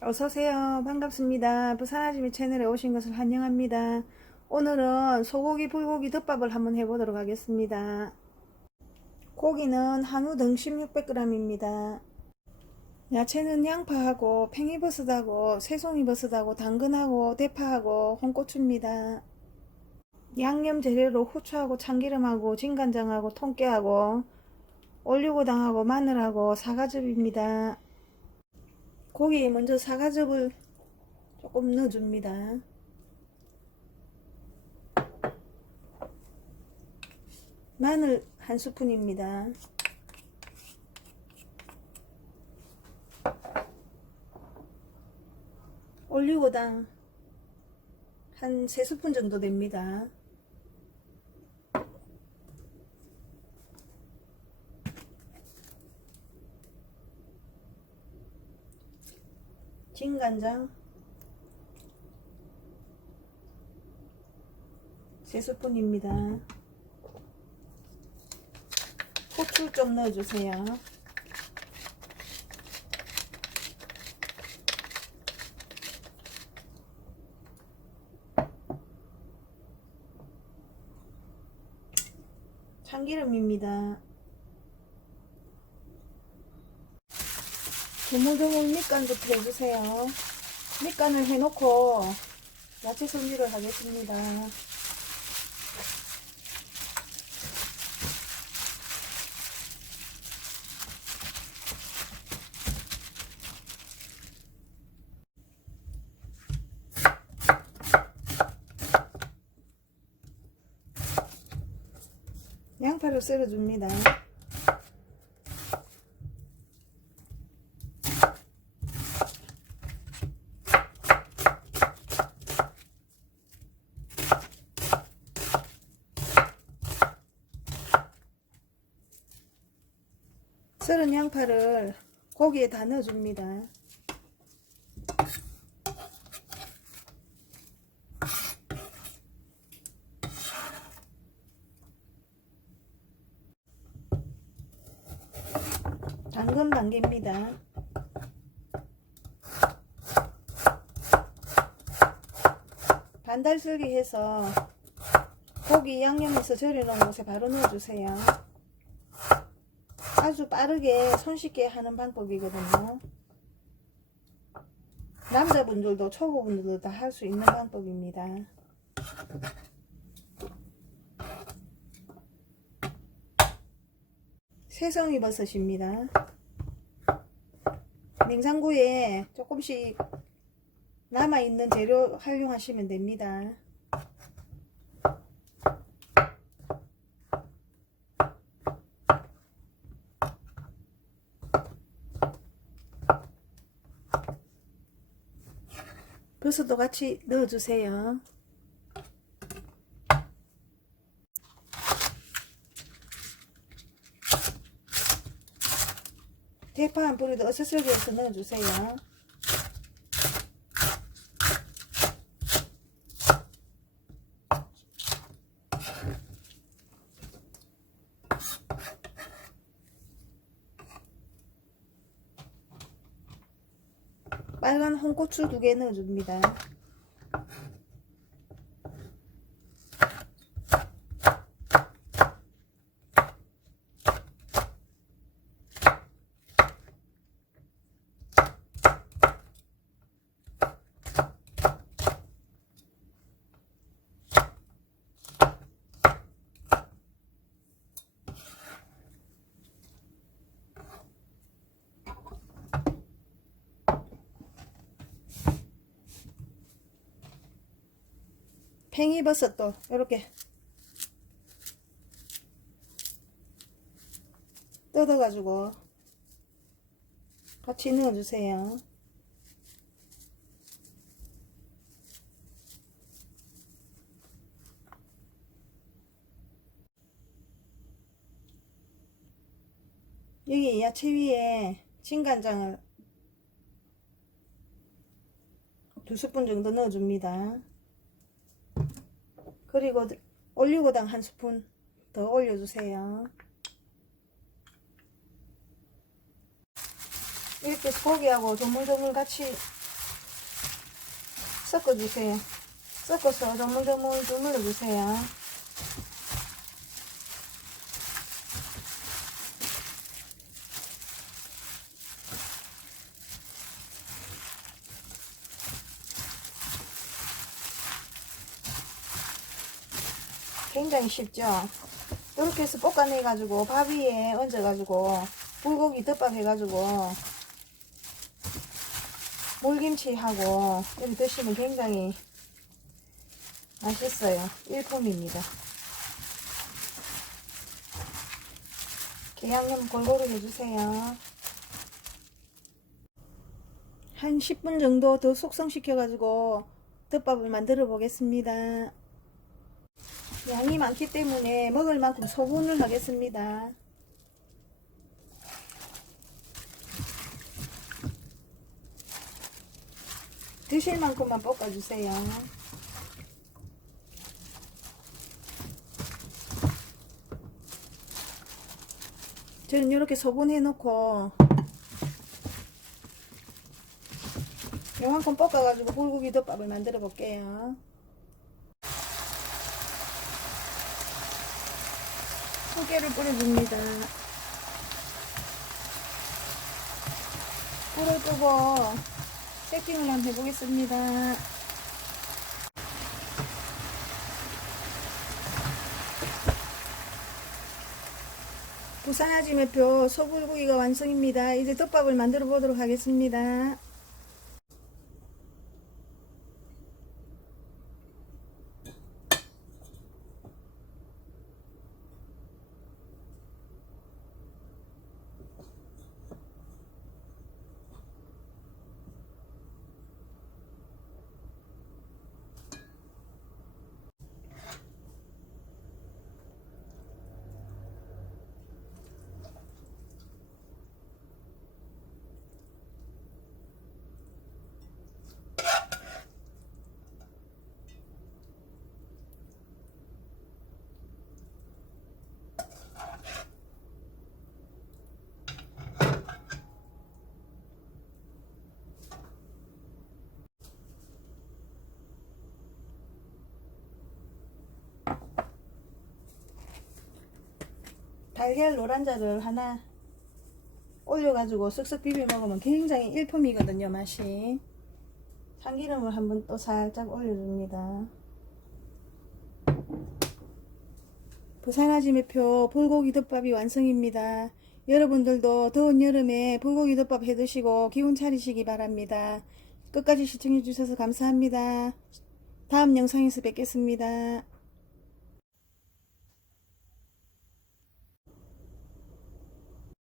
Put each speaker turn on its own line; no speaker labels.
어서오세요. 반갑습니다. 부산아지미 채널에 오신 것을 환영합니다. 오늘은 소고기 불고기 덮밥을 한번 해보도록 하겠습니다. 고기는 한우 등심 600g입니다. 야채는 양파하고 팽이버섯하고 새송이버섯하고 당근하고 대파하고 홍고추입니다. 양념 재료로 후추하고 참기름하고 진간장하고 통깨하고 올리고당하고 마늘하고 사과즙입니다. 고기에 먼저 사과즙을 조금 넣어줍니다. 마늘 한 스푼입니다. 올리고당 한 3스푼 정도 됩니다. 진간장 3스푼입니다. 후추 좀 넣어주세요. 참기름입니다. 조물조물 밑간부터 해주세요. 밑간을 해놓고 야채 손질을 하겠습니다. 양파를 썰어줍니다. 썰은 양파를 고기에 다 넣어줍니다. 당근 반개입니다. 반달슬기 해서 고기 양념해서 절여놓은 곳에 바로 넣어주세요. 아주 빠르게 손쉽게 하는 방법이거든요. 남자분들도 초보분들도 다 할 수 있는 방법입니다. 새송이 버섯입니다. 냉장고에 조금씩 남아있는 재료 활용하시면 됩니다. 버섯도 같이 넣어주세요. 대파 한 뿌리도 어슷썰게 해서 넣어주세요. 빨간 홍고추 두개 넣어줍니다. 팽이버섯도 이렇게 뜯어가지고 같이 넣어주세요. 여기 야채 위에 진간장을 두 스푼 정도 넣어줍니다. 그리고 올리고당 한 스푼 더 올려주세요. 이렇게 고기하고 조물조물 같이 섞어주세요. 섞어서 조물조물 주물러주세요. 굉장히 쉽죠? 이렇게 해서 볶아내가지고 밥 위에 얹어가지고 불고기 덮밥 해가지고 물김치하고 이렇게 드시면 굉장히 맛있어요. 일품입니다. 계양념 골고루 해주세요. 한 10분 정도 더 숙성시켜가지고 덮밥을 만들어 보겠습니다. 양이 많기 때문에 먹을 만큼 소분을 하겠습니다. 드실 만큼만 볶아주세요. 저는 이렇게 소분해 놓고 요만큼 볶아가지고 불고기 덮밥을 만들어 볼게요. 소개를 뿌려줍니다. 끄고 세팅을 한번 해보겠습니다. 부산 아지 매표 소불고기가 완성입니다. 이제 덮밥을 만들어 보도록 하겠습니다. 달걀 노란자를 하나 올려가지고 쓱쓱 비벼 먹으면 굉장히 일품이거든요 맛이. 참기름을 한번 또 살짝 올려줍니다. 부산아지매표 불고기 덮밥이 완성입니다. 여러분들도 더운 여름에 불고기 덮밥 해드시고 기운 차리시기 바랍니다. 끝까지 시청해 주셔서 감사합니다. 다음 영상에서 뵙겠습니다